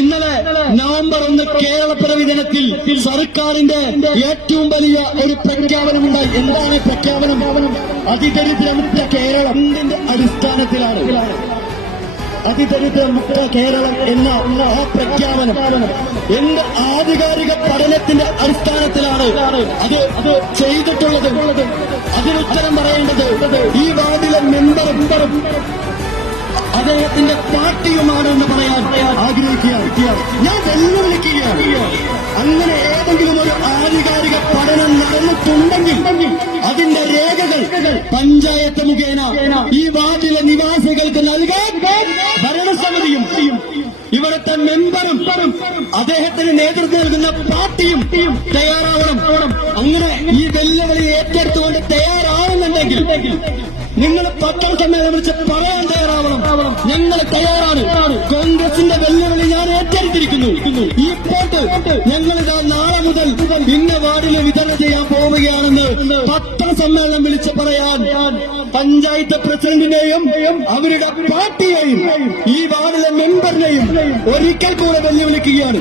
ഇന്നലെ നവംബർ 1 കേരളപ്പിറവി ദിനത്തിൽ സർക്കാരിന്റെ ഏറ്റവും വലിയ ഒരു പ്രഖ്യാപനമുണ്ടായി. എന്താണ് പ്രഖ്യാപനം? അതിദരിദ്രമുക്ത കേരളം എന്തിന്റെ അടിസ്ഥാനത്തിലാണ്? അതിദരിദ്രമുക്ത കേരളം എന്ന ആ പ്രഖ്യാപനം എന്ത് ആധികാരിക പഠനത്തിന്റെ അടിസ്ഥാനത്തിലാണ് അത് ചെയ്തിട്ടുള്ളത്? അതിനുത്തരം പറയേണ്ടത് ഈ വാർഡിലെ മെമ്പറും അദ്ദേഹത്തിന്റെ പാർട്ടിയുമാണെന്ന് പറയാൻ ആഗ്രഹിക്കുകയാണ്. ഞാൻ വെല്ലുവിളിക്കുകയാണ്. അങ്ങനെ ഏതെങ്കിലും ഒരു ആധികാരിക പഠനം നടന്നിട്ടുണ്ടെങ്കിൽ അതിന്റെ രേഖകൾ പഞ്ചായത്ത് മുഖേന ഈ വാർഡിലെ നിവാസികൾക്ക് നൽകാൻ ഭരണസമിതിയും ഇവിടുത്തെ മെമ്പറും അദ്ദേഹത്തിന് നേതൃത്വം നൽകുന്ന പാർട്ടിയും തയ്യാറാവണം. അങ്ങനെ ഈ വെല്ലുവിളി ഏറ്റെടുത്തുകൊണ്ട് തയ്യാറാവുന്നുണ്ടെങ്കിൽ നിങ്ങൾ പത്രസമ്മേളനം വിളിച്ച് പറയാൻ തയ്യാറാവണം. ഞങ്ങൾ തയ്യാറാണ്. കോൺഗ്രസിന്റെ വെല്ലുവിളി ഞാൻ ഏറ്റെടുത്തിരിക്കുന്നു. ഈ പോട്ട് ഞങ്ങൾ നാളെ മുതൽ ഇന്ന വാർഡിൽ വിതരണം ചെയ്യാൻ പോവുകയാണെന്ന് പത്രസമ്മേളനം വിളിച്ച് പറയാൻ പഞ്ചായത്ത് പ്രസിഡന്റിനെയും അവരുടെ പാർട്ടിയെയും ഈ വാർഡിലെ മെമ്പറിനെയും ഒരിക്കൽ കൂടെ വെല്ലുവിളിക്കുകയാണ്.